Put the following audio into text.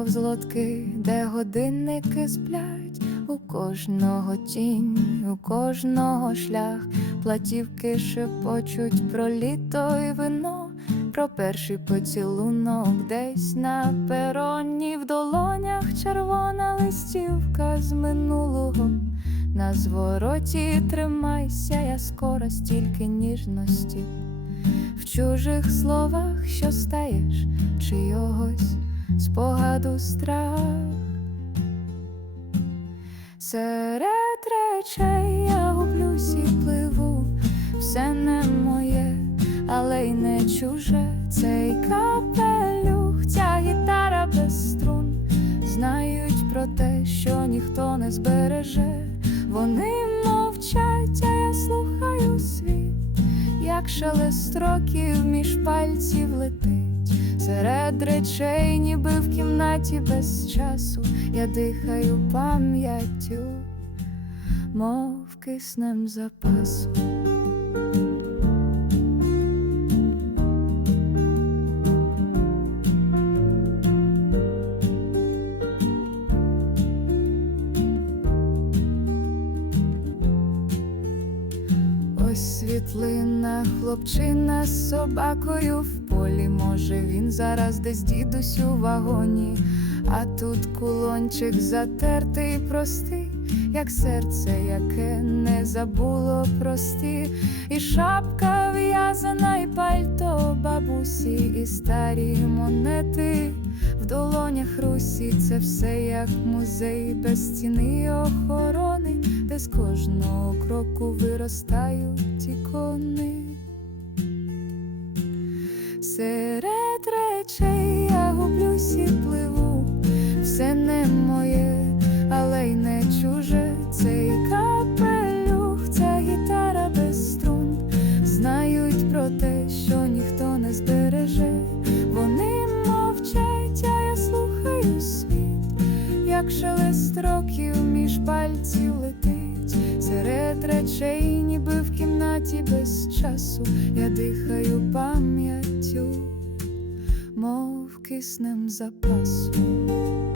повз лодки, де годинники сплять, у кожного тінь, у кожного шлях, платівки шепочуть про літо і вино, про перший поцілунок десь на пероні, в долонях червона листівка з минулого. На звороті тримайся, я скоро стільки ніжності. В чужих словах, що стаєш чийогось спогаду страх. Серед речей я гублюсь і пливу, все не моє, але й не чуже. Цей капелюх, ця гітара без струн, знають про те, що ніхто не збереже. Вони мовчать, а я слухаю світ, як шелест років між пальців летить. Серед речей, ніби в кімнаті без часу, я дихаю пам'яттю, мов киснем запасу. Ось світлина, хлопчина з собакою в полі. Може, він зараз десь дідусь у вагоні, а тут кулончик затертий, простий, як серце, яке не забуло прості, і шапка в'язана, і пальто бабусі, і старі монети. В долонях Русі це все як музей без стіни охорони, де з кожного кроку виростають ікони. Серед речей як шелест років між пальців летить, серед речей, ніби в кімнаті без часу, я дихаю пам'яттю, мов киснем запасу.